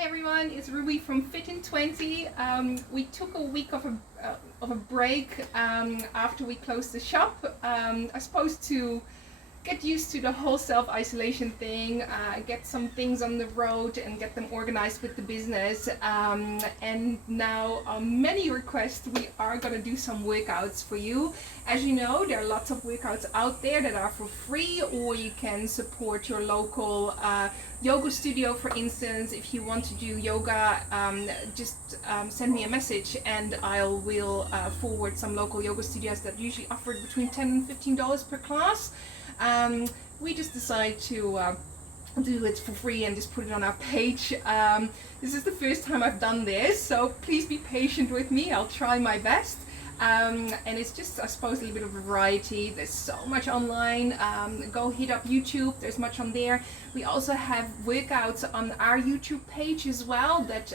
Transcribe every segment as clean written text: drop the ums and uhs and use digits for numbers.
Hi everyone, it's Ruby from Fit in 20. We took a week of a break after we closed the shop. I suppose to get used to the whole self-isolation thing, get some things on the road and get them organized with the business. And now on many requests, we are going to do some workouts for you. As you know, there are lots of workouts out there that are for free, or you can support your local yoga studio. For instance, if you want to do yoga, just send me a message and I will forward some local yoga studios that usually offer between $10 and $15 per class. We just decided to do it for free and just put it on our page. This is the first time I've done this, so please be patient with me. I'll try my best. And it's just, I suppose, a little bit of variety. There's so much online. Go hit up YouTube, there's much on there. We also have workouts on our YouTube page as well that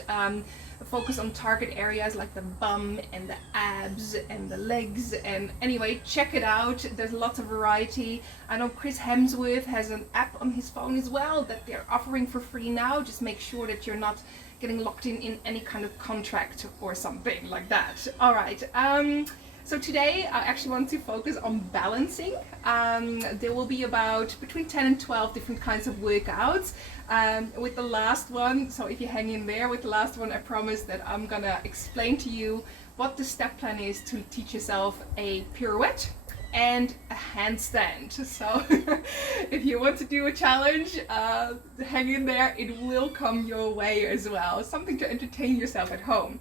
focus on target areas like the bum and the abs and the legs. And anyway, check it out. There's lots of variety. I know Chris Hemsworth has an app on his phone as well that they're offering for free now. Just make sure that you're not getting locked in any kind of contract or something like that. All right. So today I actually want to focus on balancing. There will be about between 10 and 12 different kinds of workouts. With the last one, so if you hang in there, with the last one I promise that I'm gonna explain to you what the step plan is to teach yourself a pirouette and a handstand. So if you want to do a challenge, hang in there, it will come your way as well. Something to entertain yourself at home.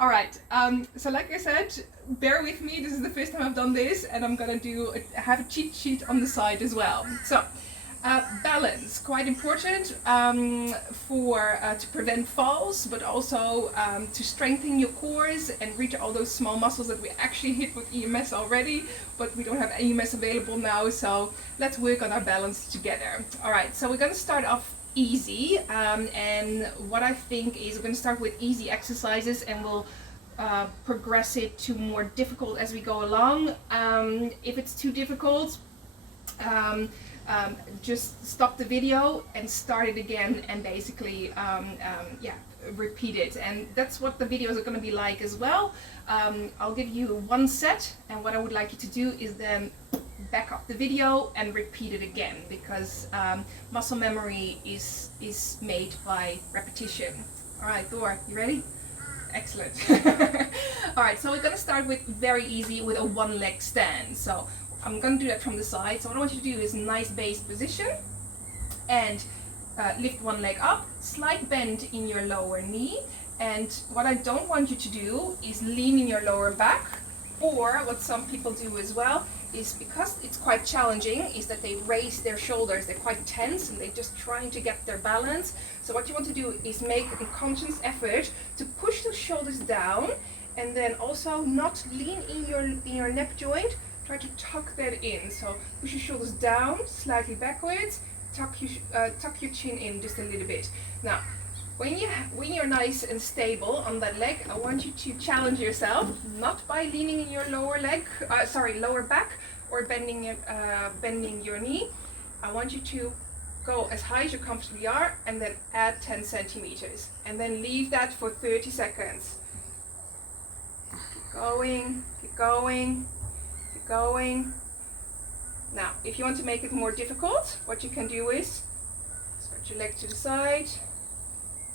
All right, so like I said, bear with me, this is the first time I've done this, and I'm gonna have a cheat sheet on the side as well. So balance, quite important to prevent falls, but also to strengthen your cores and reach all those small muscles that we actually hit with EMS already, but we don't have EMS available now, so let's work on our balance together. All right, so we're going to start off easy, and what I think is we're going to start with easy exercises and we'll progress it to more difficult as we go along. If it's too difficult, just stop the video and start it again and basically repeat it, and that's what the videos are going to be like as well. I'll give you one set, and what I would like you to do is then back up the video and repeat it again, because muscle memory is made by repetition. All right, Thor, you ready? Excellent. All right, so we're going to start with very easy with a one leg stand. So I'm going to do that from the side. So what I want you to do is nice base position and lift one leg up, slight bend in your lower knee. And what I don't want you to do is lean in your lower back, or what some people do as well is, because it's quite challenging, is that they raise their shoulders. They're quite tense and they're just trying to get their balance. So what you want to do is make a conscious effort to push the shoulders down, and then also not lean in your neck joint. Try to tuck that in. So push your shoulders down, slightly backwards, tuck your chin in just a little bit. Now, when you're nice and stable on that leg, I want you to challenge yourself, not by leaning in your lower back, or bending your knee. I want you to go as high as you comfortably are, and then add 10 centimeters, and then leave that for 30 seconds. Keep going, keep going, keep going. Now, if you want to make it more difficult, what you can do is stretch your leg to the side,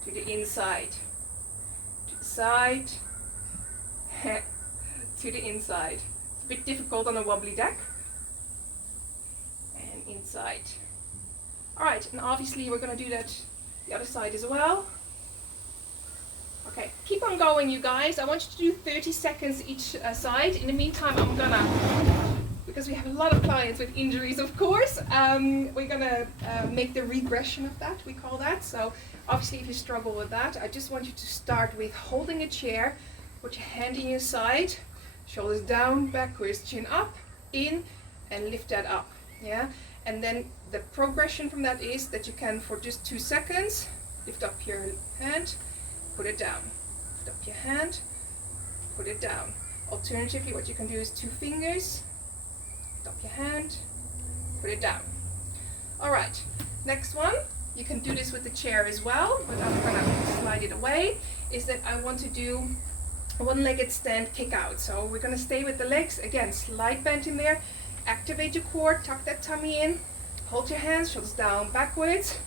to the inside, to the side, to the inside. It's a bit difficult on a wobbly deck. And inside. All right, and obviously we're going to do that the other side as well. Okay, keep on going, you guys. I want you to do 30 seconds each side. In the meantime, I'm gonna, because we have a lot of clients with injuries, of course, we're gonna make the regression of that, we call that. So obviously if you struggle with that, I just want you to start with holding a chair, put your hand in your side, shoulders down, backwards, chin up, in, and lift that up, yeah? And then the progression from that is that you can, for just 2 seconds, lift up your hand, put it down, lift up your hand, put it down. Alternatively, what you can do is 2 fingers, lift up your hand, put it down. All right, next one, you can do this with the chair as well, but I'm gonna slide it away, is that I want to do a one-legged stand kick out. So we're gonna stay with the legs, again, slight bend in there, activate your core, tuck that tummy in, hold your hands, shoulders down, backwards,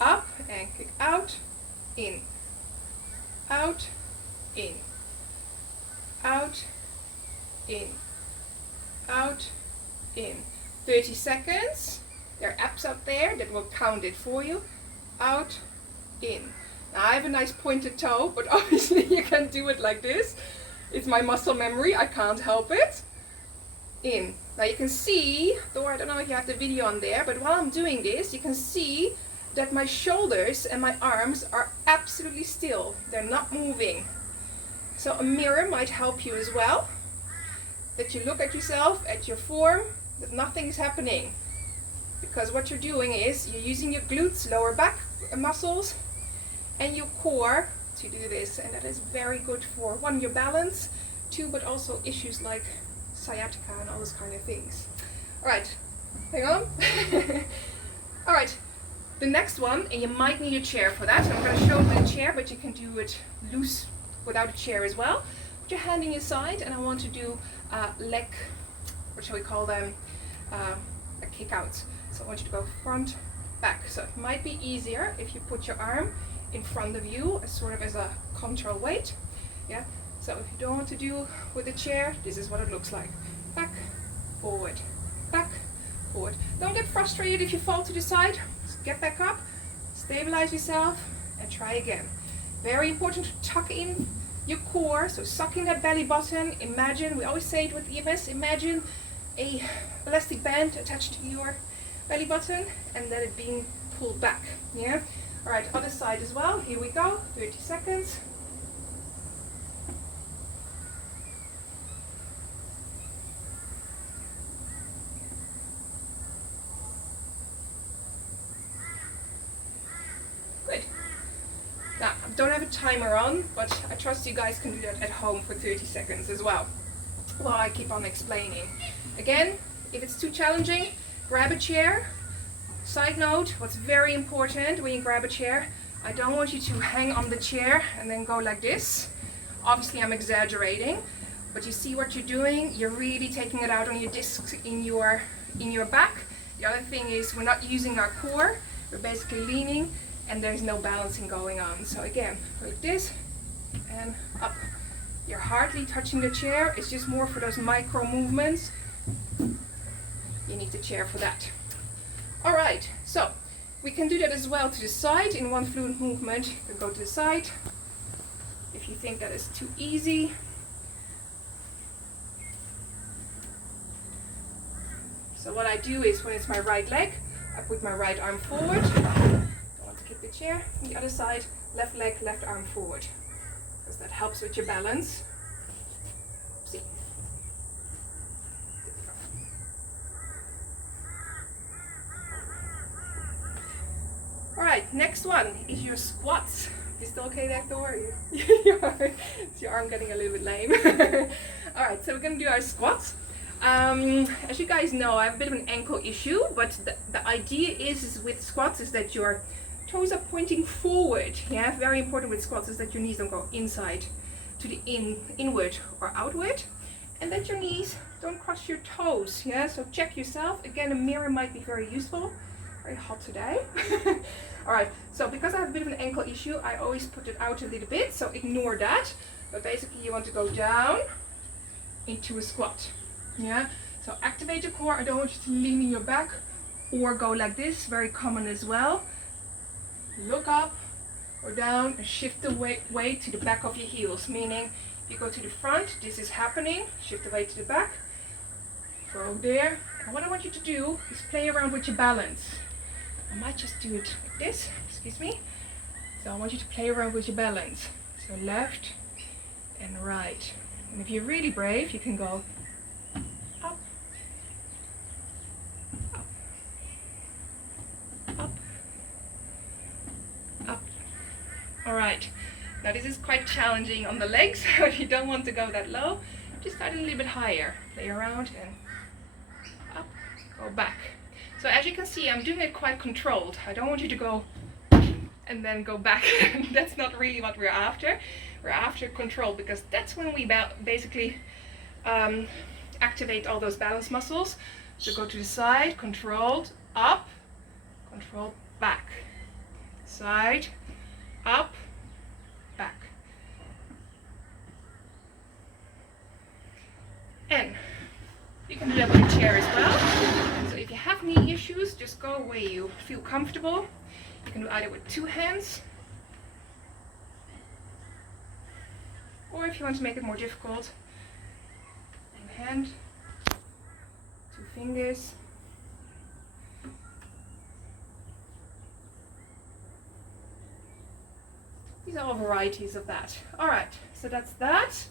up, and kick out, in, out, in, out, in, out, in. 30 seconds. There are apps up there that will count it for you. Out, in. Now I have a nice pointed toe, but obviously you can do it like this. It's my muscle memory, I can't help it. In. Now you can see, though I don't know if you have the video on there, but while I'm doing this, you can see that my shoulders and my arms are absolutely still. They're not moving. So a mirror might help you as well. That you look at yourself, at your form, that nothing is happening. Because what you're doing is you're using your glutes, lower back muscles, and your core to do this. And that is very good for, one, your balance, two, but also issues like sciatica and all those kind of things. All right, hang on. All right, the next one, and you might need a chair for that. So I'm going to show you the chair, but you can do it loose without a chair as well. Put your hand in your side, and I want to do leg, what shall we call them, a kick out. So I want you to go front, back. So it might be easier if you put your arm in front of you as sort of as a control weight. Yeah. So if you don't want to do with the chair, this is what it looks like. Back, forward, back, forward. Don't get frustrated if you fall to the side. Just get back up, stabilize yourself, and try again. Very important to tuck in your core, so suck in that belly button. Imagine, we always say it with EMS, imagine a elastic band attached to your belly button and let it being pulled back. Yeah. All right, other side as well. Here we go. 30 seconds. Good. Now, I don't have a timer on, but I trust you guys can do that at home for 30 seconds as well, while I keep on explaining. Again, if it's too challenging, grab a chair. Side note, what's very important when you grab a chair, I don't want you to hang on the chair and then go like this. Obviously I'm exaggerating, but you see what you're doing, you're really taking it out on your discs in your back. The other thing is we're not using our core, we're basically leaning and there's no balancing going on. So again, like this and up. You're hardly touching the chair, it's just more for those micro movements. You need the chair for that. All right, so we can do that as well to the side in one fluid movement. You can go to the side if you think that is too easy. So what I do is when it's my right leg, I put my right arm forward. I want to kick the chair. On the other side, left leg, left arm forward. Because that helps with your balance. See. All right, next one is your squats. You still okay there, Thor? Is your arm getting a little bit lame? All right, so we're gonna do our squats. As you guys know, I have a bit of an ankle issue, but the idea is with squats is that your toes are pointing forward. Yeah, very important with squats is that your knees don't go inside to the inward or outward, and that your knees don't cross your toes. Yeah, so check yourself. Again, a mirror might be very useful. Very hot today. All right, so because I have a bit of an ankle issue, I always put it out a little bit, so ignore that. But basically you want to go down into a squat. Yeah, so activate your core. I don't want you to lean in your back or go like this, very common as well. Look up or down and shift the weight to the back of your heels, meaning if you go to the front, this is happening, shift the weight to the back, go there. And what I want you to do is play around with your balance. I might just do it like this, excuse me. So I want you to play around with your balance. So left and right. And if you're really brave, you can go up, up, up, up. All right. Now this is quite challenging on the legs, so if you don't want to go that low, just start a little bit higher. Play around and up, go back. So as you can see, I'm doing it quite controlled. I don't want you to go and then go back. That's not really what we're after. We're after control, because that's when we basically activate all those balance muscles. So go to the side, controlled, up, controlled, back. Side, up, back. And you can do that with a chair as well. So if you have knee issues, just go where you feel comfortable. You can do either with 2 hands, or if you want to make it more difficult, 1 hand, 2 fingers. These are all varieties of that. Alright, so that's that.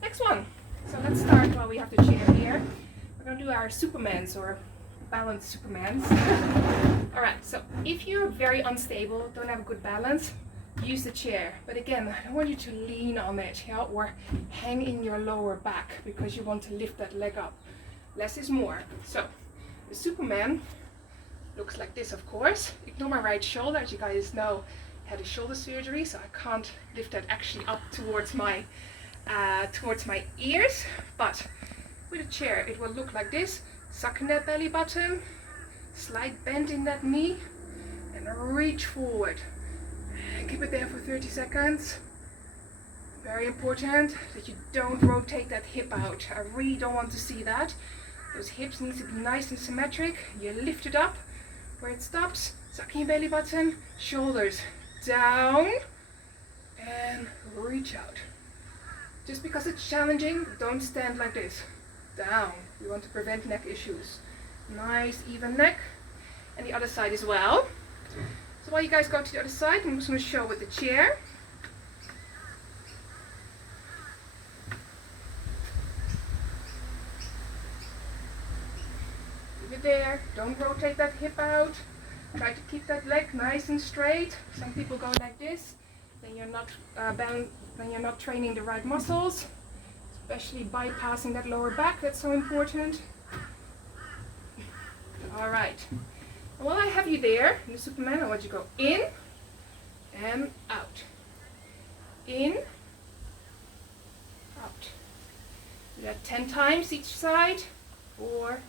Next one. So let's start while we have the chair here. We're going to do our Supermans, or balanced Supermans. Alright, so if you're very unstable, don't have a good balance, use the chair. But again, I don't want you to lean on it, yeah, or hang in your lower back, because you want to lift that leg up. Less is more. So the Superman looks like this, of course. Ignore my right shoulder. As you guys know, I had a shoulder surgery, so I can't lift that actually up towards my ears. But with a chair, it will look like this. Suck in that belly button, slight bend in that knee, and reach forward. And keep it there for 30 seconds. Very important that you don't rotate that hip out. I really don't want to see that. Those hips need to be nice and symmetric. You lift it up where it stops. Suck in your belly button, shoulders down, and reach out. Just because it's challenging, don't stand like this. Down. We want to prevent neck issues. Nice even neck. And the other side as well. So while you guys go to the other side, I'm just going to show with the chair. Leave it there. Don't rotate that hip out. Try to keep that leg nice and straight. Some people go like this. Then you're not then you're not training the right muscles, especially bypassing that lower back. That's so important. All right. And while I have you there, in the Superman, I want you to go in and out. In, out. Do that 10 times each side. 4,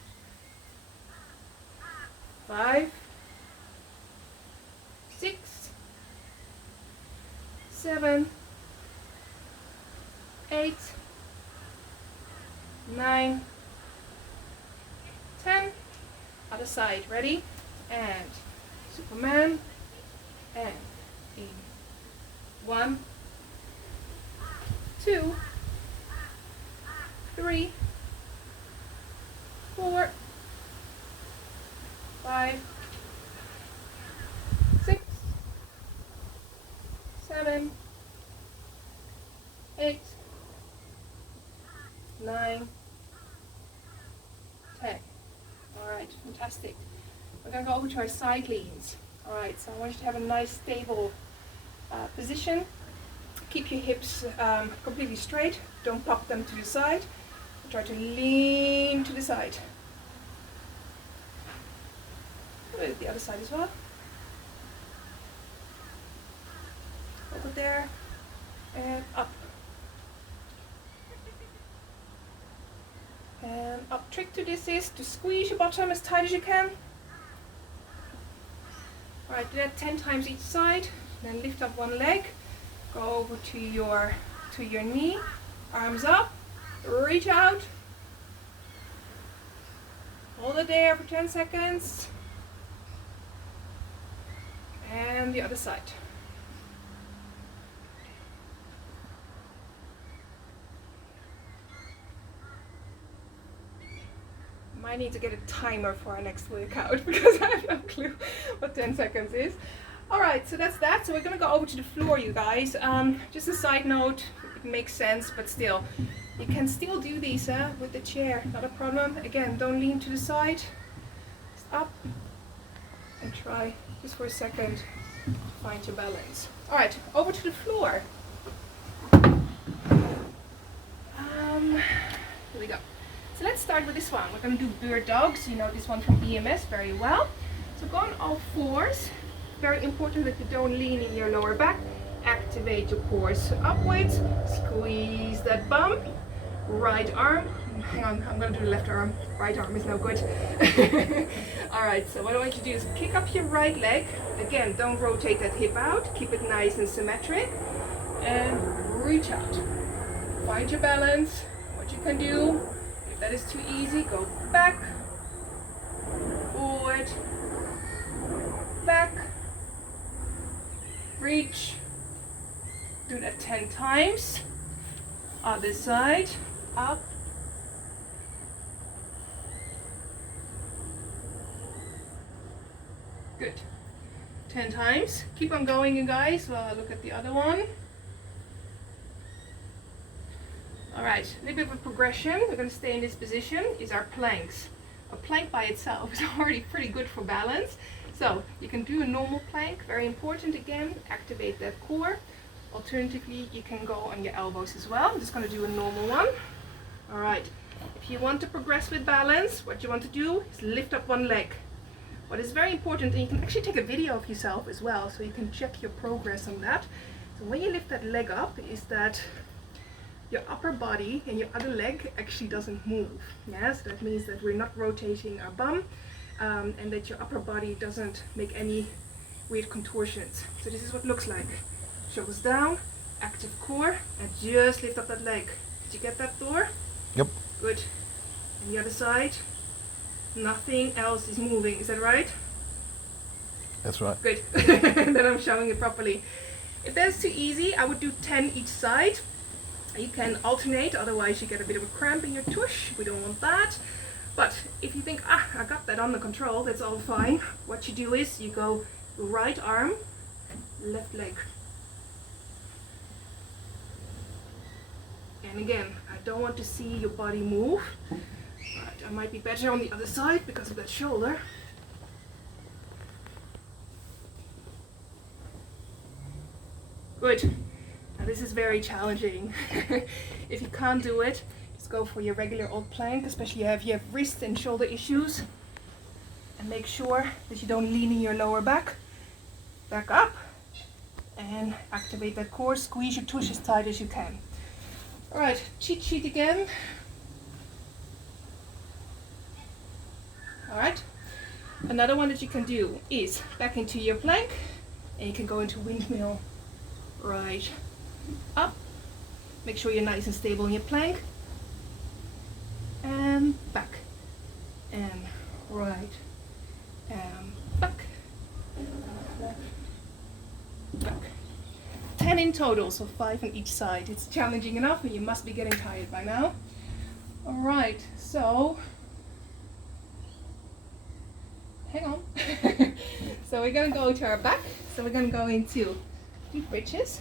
5, 6, 7, 8, 9, 10. Other side, ready? And Superman, and in 1, 2, 3, 4, 5, 6, 7, 8, 9, 10. Alright, fantastic. We're going to go over to our side leans. Alright, so I want you to have a nice stable position. Keep your hips completely straight. Don't pop them to the side. Try to lean to the side. The other side as well. Over there and up. And up. Trick to this is to squeeze your bottom as tight as you can. Alright, do that 10 times each side. Then lift up one leg. Go over to your knee. Arms up. Reach out. Hold it there for 10 seconds. And the other side. Might need to get a timer for our next workout because I have no clue what 10 seconds is. Alright, so that's that. So we're going to go over to the floor, you guys. Just a side note, it makes sense, but still. You can still do these with the chair, not a problem. Again, don't lean to the side. Just up and try just for a second to find your balance. Alright, over to the floor. Here we go. So let's start with this one. We're going to do bird dogs. You know this one from EMS very well. So go on all fours. very important that you don't lean in your lower back. Activate your cores upwards, squeeze that bum, right arm, hang on, I'm gonna do the left arm, right arm is no good. Alright, so what I want you to do is kick up your right leg, again, don't rotate that hip out, keep it nice and symmetric, and reach out. Find your balance, what you can do. If that is too easy, go back, forward, back, reach. Do that 10 times. Other side, up. Good. 10 times. Keep on going, you guys, while I look at the other one. Alright, a little bit of a progression. We're going to stay in this position, is our planks. A plank by itself is already pretty good for balance. So you can do a normal plank, very important again, activate that core. Alternatively, you can go on your elbows as well. I'm just going to do a normal one. Alright, if you want to progress with balance, what you want to do is lift up one leg. What is very important, and you can actually take a video of yourself as well, so you can check your progress on that. So when you lift that leg up, is that your upper body and your other leg actually doesn't move. Yes, that means that we're not rotating our bum, and that your upper body doesn't make any weird contortions. So this is what it looks like. Shoulders down, active core, and just lift up that leg. Did you get that, Thor? Yep. Good. And the other side, nothing else is moving. Is that right? That's right. Good. Then I'm showing it properly. If that's too easy, I would do 10 each side. You can alternate, otherwise you get a bit of a cramp in your tush. We don't want that. But if you think, I got that under control, that's all fine. What you do is you go right arm, left leg. And again, I don't want to see your body move. But I might be better on the other side because of that shoulder. Good. Now this is very challenging. If you can't do it, just go for your regular old plank, especially if you have wrist and shoulder issues. And make sure that you don't lean in your lower back. Back up and activate that core. Squeeze your tush as tight as you can. Alright, cheat sheet again. Alright, another one that you can do is back into your plank, and you can go into windmill. Right, up, make sure you're nice and stable in your plank, and back, and right, and back, back. 10 in total, so 5 on each side. It's challenging enough, and you must be getting tired by now. Alright, so hang on. So we're gonna go to our back. So we're gonna go into deep bridges.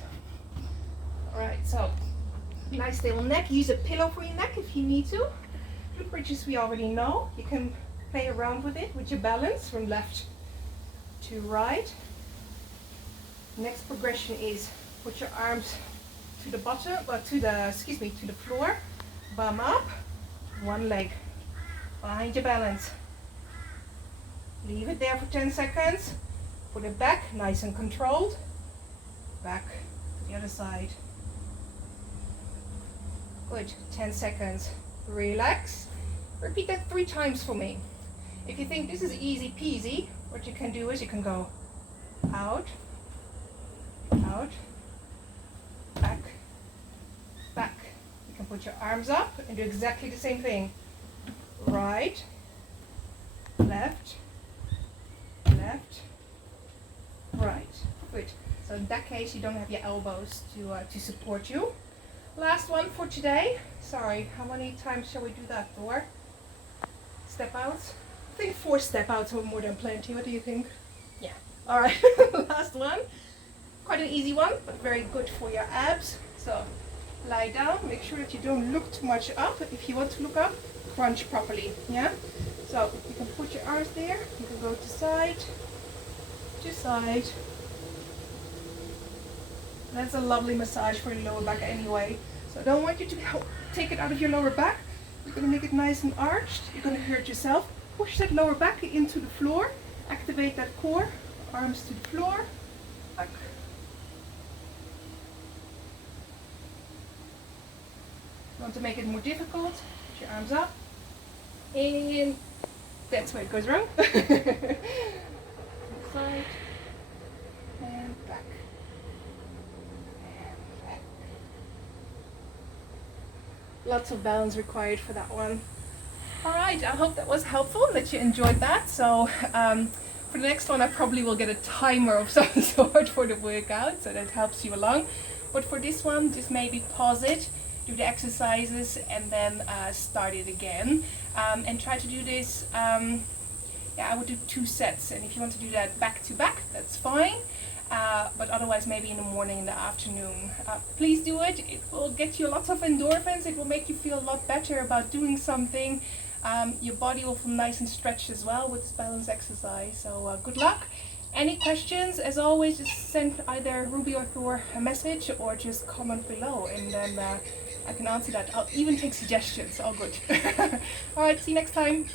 Alright, so nice stable neck. Use a pillow for your neck if you need to. Deep bridges we already know. You can play around with it with your balance from left to right. Next progression is put your arms to the bottom, or to the floor. Bum up, one leg. Find your balance. Leave it there for 10 seconds. Put it back, nice and controlled. Back to the other side. Good, 10 seconds. Relax. Repeat that 3 times for me. If you think this is easy peasy, what you can do is you can go out, out, back, back. You can put your arms up and do exactly the same thing. Right, left, left, right. Good. So in that case, you don't have your elbows to support you. Last one for today. Sorry, how many times shall we do that, Thor? Step outs? I think 4 step outs are more than plenty. What do you think? Yeah. All right. Last one. Quite an easy one, but very good for your abs. So lie down. Make sure that you don't look too much up. If you want to look up, crunch properly. Yeah. So you can put your arms there. You can go to side, to side. That's a lovely massage for your lower back anyway. So I don't want you to take it out of your lower back. You're going to make it nice and arched. You're going to hurt yourself. Push that lower back into the floor. Activate that core. Arms to the floor. Back. Want to make it more difficult, put your arms up. In. That's where it goes wrong. Side. And back. And back. Lots of balance required for that one. Alright, I hope that was helpful, that you enjoyed that. So for the next one I probably will get a timer of some sort for the workout, so that helps you along. But for this one, just maybe pause it, do the exercises, and then start it again. And try to do this, yeah, I would do 2 sets, and if you want to do that back to back, that's fine. But otherwise maybe in the morning, in the afternoon. Please do it. It will get you lots of endorphins. It will make you feel a lot better about doing something. Your body will feel nice and stretched as well with this balance exercise. So good luck. Any questions, as always, just send either Ruby or Thor a message or just comment below, and then I can answer that. I'll even take suggestions. All good. Alright, see you next time.